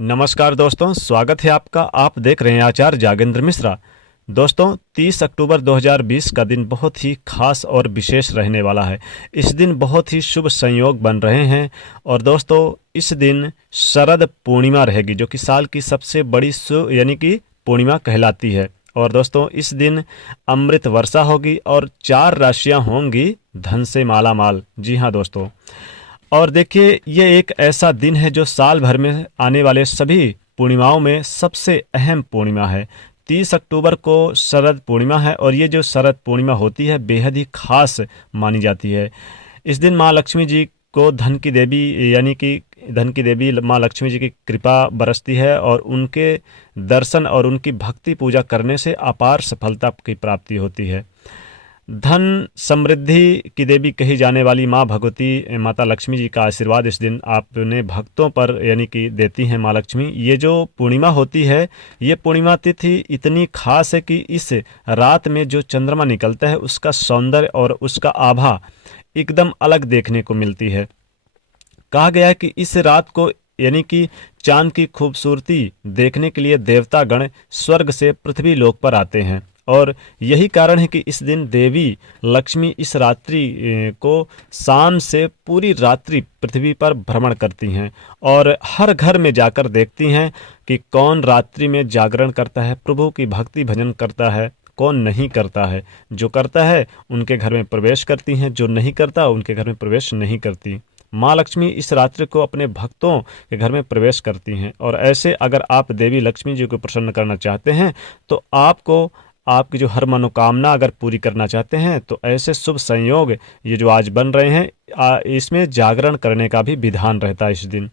नमस्कार दोस्तों, स्वागत है आपका। आप देख रहे हैं आचार्य जागेंद्र मिश्रा। दोस्तों, 30 अक्टूबर 2020 का दिन बहुत ही खास और विशेष रहने वाला है। इस दिन बहुत ही शुभ संयोग बन रहे हैं और दोस्तों इस दिन शरद पूर्णिमा रहेगी, जो कि साल की सबसे बड़ी यानी कि पूर्णिमा कहलाती है। और दोस्तों इस दिन अमृत वर्षा होगी और 4 राशियां होंगी धन से माला माल। जी हाँ दोस्तों, और देखिए ये एक ऐसा दिन है जो साल भर में आने वाले सभी पूर्णिमाओं में सबसे अहम पूर्णिमा है। 30 अक्टूबर को शरद पूर्णिमा है और ये जो शरद पूर्णिमा होती है बेहद ही खास मानी जाती है। इस दिन माँ लक्ष्मी जी को धन की देवी यानी कि धन की देवी माँ लक्ष्मी जी की कृपा बरसती है और उनके दर्शन और उनकी भक्ति पूजा करने से अपार सफलता की प्राप्ति होती है। धन समृद्धि की देवी कही जाने वाली माँ भगवती माता लक्ष्मी जी का आशीर्वाद इस दिन आपने भक्तों पर यानी कि देती हैं माँ लक्ष्मी। ये जो पूर्णिमा होती है, ये पूर्णिमा तिथि इतनी खास है कि इस रात में जो चंद्रमा निकलता है उसका सौंदर्य और उसका आभा एकदम अलग देखने को मिलती है। कहा गया है कि इस रात को यानी कि चांद की खूबसूरती देखने के लिए देवता गण स्वर्ग से पृथ्वी लोक पर आते हैं और यही कारण है कि इस दिन देवी लक्ष्मी इस रात्रि को शाम से पूरी रात्रि पृथ्वी पर भ्रमण करती हैं और हर घर में जाकर देखती हैं कि कौन रात्रि में जागरण करता है, प्रभु की भक्ति भजन करता है, कौन नहीं करता है। जो करता है उनके घर में प्रवेश करती हैं, जो नहीं करता उनके घर में प्रवेश नहीं करती। माँ लक्ष्मी इस रात्रि को अपने भक्तों के घर में प्रवेश करती हैं और ऐसे अगर आप देवी लक्ष्मी जी को प्रसन्न करना चाहते हैं तो आपको आपकी जो हर मनोकामना अगर पूरी करना चाहते हैं तो ऐसे शुभ संयोग ये जो आज बन रहे हैं इसमें जागरण करने का भी विधान रहता है इस दिन।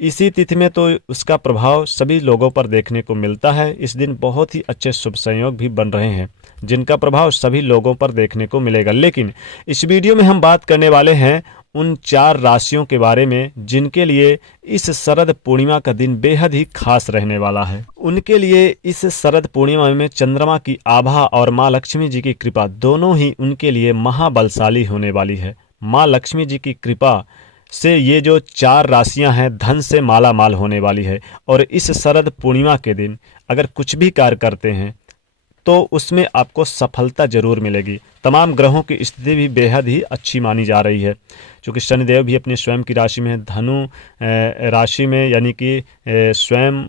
इसी तिथि में तो उसका प्रभाव सभी लोगों पर देखने को मिलता है। इस दिन बहुत ही अच्छे शुभ संयोग भी बन रहे हैं जिनका प्रभाव सभी लोगों पर देखने को मिलेगा। लेकिन इस वीडियो में हम बात करने वाले हैं उन 4 राशियों के बारे में जिनके लिए इस शरद पूर्णिमा का दिन बेहद ही खास रहने वाला है। उनके लिए इस शरद पूर्णिमा में चंद्रमा की आभा और माँ लक्ष्मी जी की कृपा दोनों ही उनके लिए महाबलशाली होने वाली है। माँ लक्ष्मी जी की कृपा से ये जो 4 राशियां हैं धन से माला माल होने वाली है और इस शरद पूर्णिमा के दिन अगर कुछ भी कार्य करते हैं तो उसमें आपको सफलता जरूर मिलेगी। तमाम ग्रहों की स्थिति भी बेहद ही अच्छी मानी जा रही है, क्योंकि शनिदेव भी अपनी स्वयं की राशि में धनु राशि में यानी कि स्वयं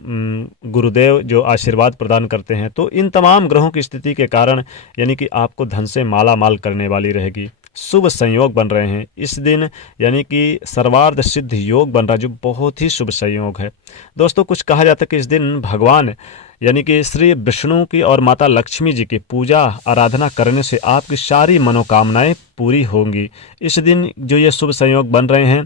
गुरुदेव जो आशीर्वाद प्रदान करते हैं। तो इन तमाम ग्रहों की स्थिति के कारण यानी कि आपको धन से माला माल करने वाली रहेगी। शुभ संयोग बन रहे हैं इस दिन यानी कि सर्वार्थ सिद्ध योग बन रहा है जो बहुत ही शुभ संयोग है। दोस्तों कुछ कहा जाता है कि इस दिन भगवान यानी कि श्री विष्णु की और माता लक्ष्मी जी की पूजा आराधना करने से आपकी सारी मनोकामनाएं पूरी होंगी। इस दिन जो ये शुभ संयोग बन रहे हैं,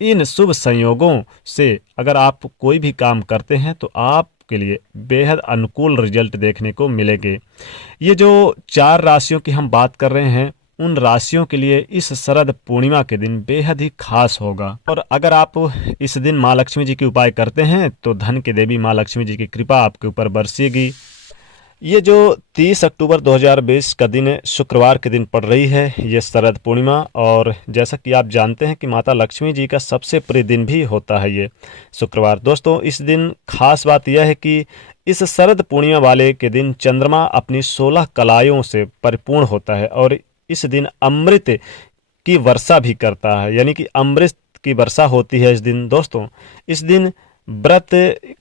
इन शुभ संयोगों से अगर आप कोई भी काम करते हैं तो आप के लिए बेहद अनुकूल रिजल्ट देखने को मिलेंगे। ये जो 4 राशियों की हम बात कर रहे हैं उन राशियों के लिए इस शरद पूर्णिमा के दिन बेहद ही खास होगा और अगर आप इस दिन माँ लक्ष्मी जी की उपाय करते हैं तो धन की देवी माँ लक्ष्मी जी की कृपा आपके ऊपर बरसेगी। ये जो 30 अक्टूबर 2020 का दिन है, शुक्रवार के दिन पड़ रही है ये शरद पूर्णिमा, और जैसा कि आप जानते हैं कि माता लक्ष्मी जी का सबसे प्रिय दिन भी होता है ये शुक्रवार। दोस्तों इस दिन खास बात यह है कि इस शरद पूर्णिमा वाले के दिन चंद्रमा अपनी 16 कलाओं से परिपूर्ण होता है और इस दिन अमृत की वर्षा भी करता है, यानी कि अमृत की वर्षा होती है इस दिन। दोस्तों इस दिन व्रत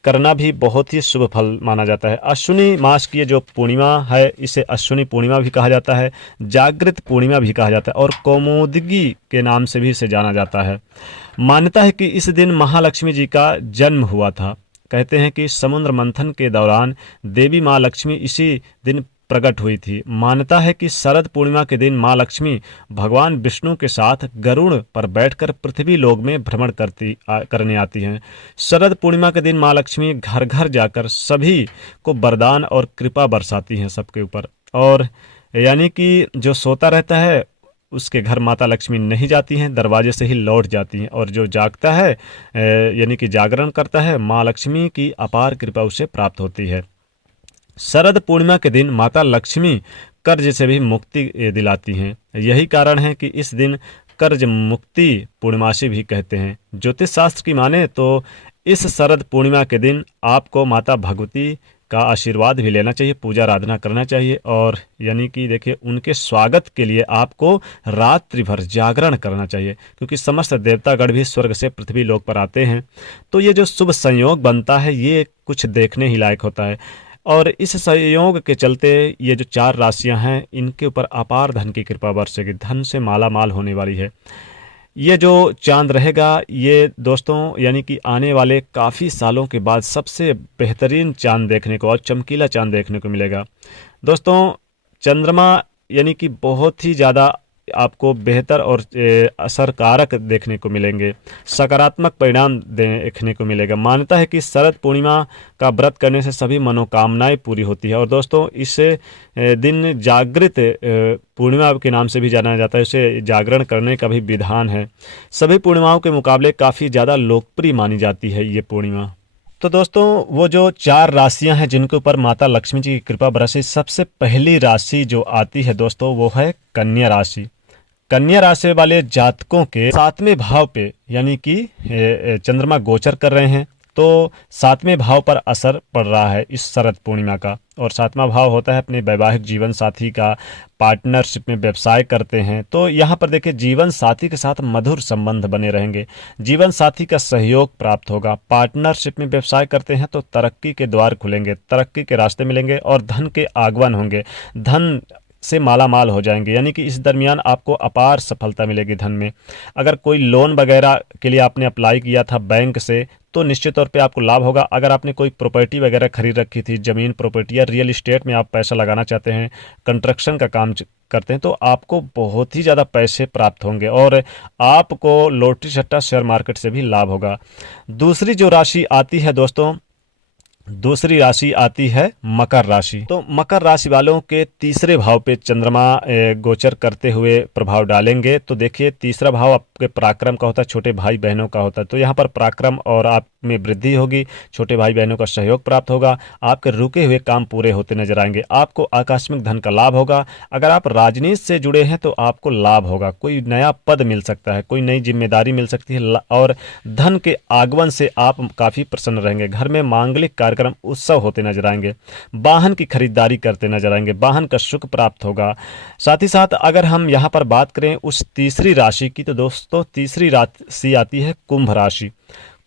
करना भी बहुत ही शुभ फल माना जाता है। अश्विनी मास की ये जो पूर्णिमा है इसे अश्विनी पूर्णिमा भी कहा जाता है, जागृत पूर्णिमा भी कहा जाता है और कौमुदगी के नाम से भी इसे जाना जाता है। मान्यता है कि इस दिन महालक्ष्मी जी का जन्म हुआ था। कहते हैं कि समुद्र मंथन के दौरान देवी माँ लक्ष्मी इसी दिन प्रकट हुई थी। मान्यता है कि शरद पूर्णिमा के दिन माँ लक्ष्मी भगवान विष्णु के साथ गरुड़ पर बैठकर पृथ्वी लोक में भ्रमण करने आती हैं। शरद पूर्णिमा के दिन माँ लक्ष्मी घर घर जाकर सभी को वरदान और कृपा बरसाती हैं सबके ऊपर, और यानी कि जो सोता रहता है उसके घर माता लक्ष्मी नहीं जाती हैं, दरवाजे से ही लौट जाती हैं, और जो जागता है यानी कि जागरण करता है माँ लक्ष्मी की अपार कृपा उसे प्राप्त होती है। शरद पूर्णिमा के दिन माता लक्ष्मी कर्ज से भी मुक्ति दिलाती हैं। यही कारण है कि इस दिन कर्ज मुक्ति पूर्णमासी भी कहते हैं। ज्योतिष शास्त्र की माने तो इस शरद पूर्णिमा के दिन आपको माता भगवती का आशीर्वाद भी लेना चाहिए, पूजा आराधना करना चाहिए और यानी कि देखिए उनके स्वागत के लिए आपको रात्रि भर जागरण करना चाहिए, क्योंकि समस्त देवतागण भी स्वर्ग से पृथ्वी लोक पर आते हैं। तो ये जो शुभ संयोग बनता है ये कुछ देखने ही लायक होता है। और इस संयोग के चलते ये जो 4 राशियां हैं इनके ऊपर अपार धन की कृपा बरसेगी, धन से माला माल होने वाली है। ये जो चांद रहेगा ये दोस्तों यानी कि आने वाले काफ़ी सालों के बाद सबसे बेहतरीन चांद देखने को और चमकीला चांद देखने को मिलेगा। दोस्तों चंद्रमा यानी कि बहुत ही ज़्यादा आपको बेहतर और असरकारक देखने को मिलेंगे, सकारात्मक परिणाम देखने को मिलेगा। मान्यता है कि शरद पूर्णिमा का व्रत करने से सभी मनोकामनाएं पूरी होती है और दोस्तों इस दिन जागृत पूर्णिमा के नाम से भी जाना जाता है, इसे जागरण करने का भी विधान है। सभी पूर्णिमाओं के मुकाबले काफ़ी ज़्यादा लोकप्रिय मानी जाती है ये पूर्णिमा। तो दोस्तों वो जो 4 राशियां हैं जिनके ऊपर माता लक्ष्मी जी की कृपा बरसी, सबसे पहली राशि जो आती है दोस्तों वो है कन्या राशि। कन्या राशि वाले जातकों के 7वें भाव पे यानी कि चंद्रमा गोचर कर रहे हैं, तो 7वें भाव पर असर पड़ रहा है इस शरद पूर्णिमा का। और 7वां भाव होता है अपने वैवाहिक जीवन साथी का, पार्टनरशिप में व्यवसाय करते हैं तो यहाँ पर देखिए जीवन साथी के साथ मधुर संबंध बने रहेंगे, जीवन साथी का सहयोग प्राप्त होगा। पार्टनरशिप में व्यवसाय करते हैं तो तरक्की के द्वार खुलेंगे, तरक्की के रास्ते मिलेंगे और धन के आगमन होंगे, धन से माला माल हो जाएंगे। यानी कि इस दरमियान आपको अपार सफलता मिलेगी धन में। अगर कोई लोन वगैरह के लिए आपने अप्लाई किया था बैंक से तो निश्चित तौर पे आपको लाभ होगा। अगर आपने कोई प्रॉपर्टी वगैरह खरीद रखी थी, ज़मीन प्रॉपर्टी या रियल इस्टेट में आप पैसा लगाना चाहते हैं, कंस्ट्रक्शन का काम करते हैं, तो आपको बहुत ही ज़्यादा पैसे प्राप्त होंगे और आपको लॉटरी सट्टा शेयर मार्केट से भी लाभ होगा। दूसरी जो राशि आती है दोस्तों, दूसरी राशि आती है मकर राशि। तो मकर राशि वालों के 3रे भाव पे चंद्रमा गोचर करते हुए प्रभाव डालेंगे। तो देखिए 3रा भाव आपके पराक्रम का होता है, छोटे भाई बहनों का होता है, तो यहाँ पर पराक्रम और आप में वृद्धि होगी, छोटे भाई बहनों का सहयोग प्राप्त होगा, आपके रुके हुए काम पूरे होते नजर आएंगे, आपको आकस्मिक धन का लाभ होगा। अगर आप राजनीति से जुड़े हैं तो आपको लाभ होगा, कोई नया पद मिल सकता है, कोई नई जिम्मेदारी मिल सकती है और धन के आगमन से आप काफ़ी प्रसन्न रहेंगे। घर में मांगलिक कार्यक्रम उत्सव होते नजर आएंगे, वाहन की खरीदारी करते नजर आएंगे, वाहन का सुख प्राप्त होगा। साथ ही साथ अगर हम यहाँ पर बात करें उस 3री राशि की, तो दोस्तों 3री राशि आती है कुंभ राशि।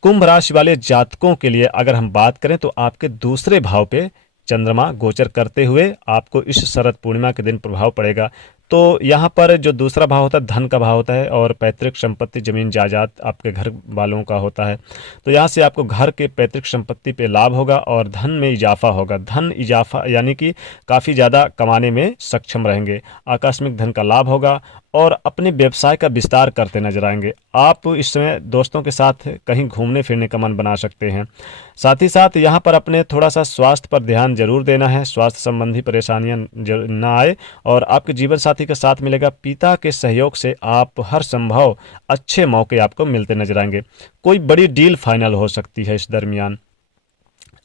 कुंभ राशि वाले जातकों के लिए अगर हम बात करें तो आपके 2रे भाव पे चंद्रमा गोचर करते हुए आपको इस शरद पूर्णिमा के दिन प्रभाव पड़ेगा। तो यहाँ पर जो 2रा भाव होता है धन का भाव होता है और पैतृक संपत्ति जमीन जायदाद आपके घर वालों का होता है। तो यहाँ से आपको घर के पैतृक संपत्ति पे लाभ होगा और धन में इजाफा होगा। धन इजाफा यानी कि काफ़ी ज़्यादा कमाने में सक्षम रहेंगे, आकस्मिक धन का लाभ होगा और अपने व्यवसाय का विस्तार करते नजर आएंगे। आप इस समय दोस्तों के साथ कहीं घूमने फिरने का मन बना सकते हैं। साथ ही साथ यहाँ पर अपने थोड़ा सा स्वास्थ्य पर ध्यान जरूर देना है, स्वास्थ्य संबंधी परेशानियाँ ना आए और आपके जीवन साथी के साथ मिलेगा। पिता के सहयोग से आप हर संभव अच्छे मौके आपको मिलते नजर आएंगे, कोई बड़ी डील फाइनल हो सकती है। इस दरमियान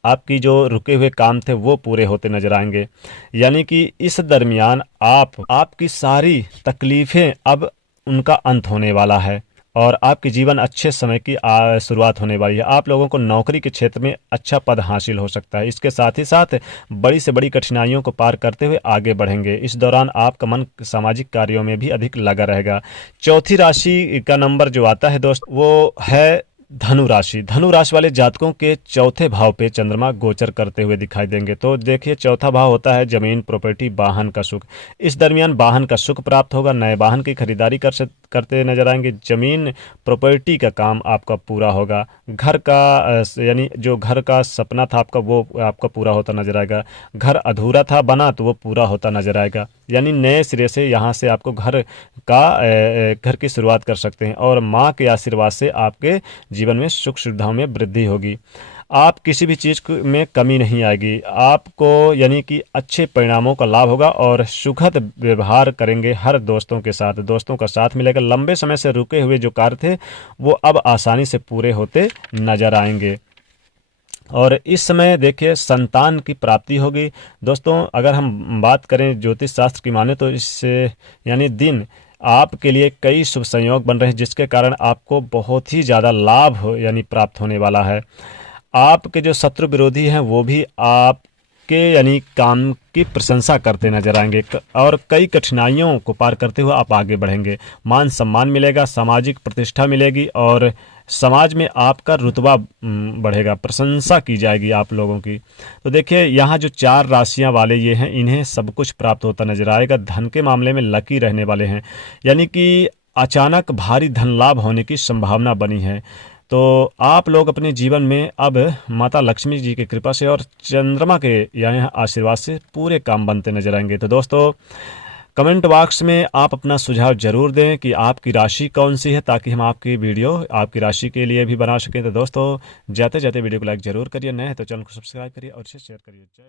आपकी जो रुके हुए काम थे वो पूरे होते नजर आएंगे। यानी कि इस दरमियान आपकी सारी तकलीफ़ें अब उनका अंत होने वाला है और आपके जीवन अच्छे समय की शुरुआत होने वाली है। आप लोगों को नौकरी के क्षेत्र में अच्छा पद हासिल हो सकता है। इसके साथ ही साथ बड़ी से बड़ी कठिनाइयों को पार करते हुए आगे बढ़ेंगे। इस दौरान आपका मन सामाजिक कार्यों में भी अधिक लगा रहेगा। 4थी राशि का नंबर जो आता है दोस्त वो है धनु राशि। धनु राशि वाले जातकों के 4थे भाव पे चंद्रमा गोचर करते हुए दिखाई देंगे। तो देखिए 4था भाव होता है जमीन प्रॉपर्टी वाहन का सुख। इस दरमियान वाहन का सुख प्राप्त होगा, नए वाहन की खरीदारी करते नजर आएंगे, जमीन प्रॉपर्टी का काम आपका पूरा होगा, घर का यानी जो घर का सपना था आपका वो आपका पूरा होता नजर आएगा, घर अधूरा था बना तो वो पूरा होता नजर आएगा। यानी नए सिरे से यहाँ से आपको घर की शुरुआत कर सकते हैं और माँ के आशीर्वाद से आपके जीवन में सुख सुविधाओं में वृद्धि होगी। आप किसी भी चीज़ में कमी नहीं आएगी, आपको यानी कि अच्छे परिणामों का लाभ होगा और सुखद व्यवहार करेंगे हर दोस्तों के साथ, दोस्तों का साथ मिलेगा। लंबे समय से रुके हुए जो कार्य थे वो अब आसानी से पूरे होते नजर आएंगे और इस समय देखिए संतान की प्राप्ति होगी। दोस्तों अगर हम बात करें ज्योतिष शास्त्र की माने तो इससे यानी दिन आपके लिए कई शुभ संयोग बन रहे हैं, जिसके कारण आपको बहुत ही ज़्यादा लाभ यानी प्राप्त होने वाला है। आपके जो शत्रु विरोधी हैं वो भी आपके यानी काम की प्रशंसा करते नजर आएंगे और कई कठिनाइयों को पार करते हुए आप आगे बढ़ेंगे। मान सम्मान मिलेगा, सामाजिक प्रतिष्ठा मिलेगी और समाज में आपका रुतबा बढ़ेगा, प्रशंसा की जाएगी आप लोगों की। तो देखिए यहाँ जो 4 राशियां वाले ये हैं, इन्हें सब कुछ प्राप्त होता नजर आएगा। धन के मामले में लकी रहने वाले हैं, यानी कि अचानक भारी धन लाभ होने की संभावना बनी है। तो आप लोग अपने जीवन में अब माता लक्ष्मी जी की कृपा से और चंद्रमा के यानी आशीर्वाद से पूरे काम बनते नजर आएंगे। तो दोस्तों कमेंट बॉक्स में आप अपना सुझाव जरूर दें कि आपकी राशि कौन सी है, ताकि हम आपकी वीडियो आपकी राशि के लिए भी बना सकें। तो दोस्तों जाते जाते वीडियो को लाइक जरूर करिए, नए हैं तो चैनल को सब्सक्राइब करिए और इसे शेयर करिए। जय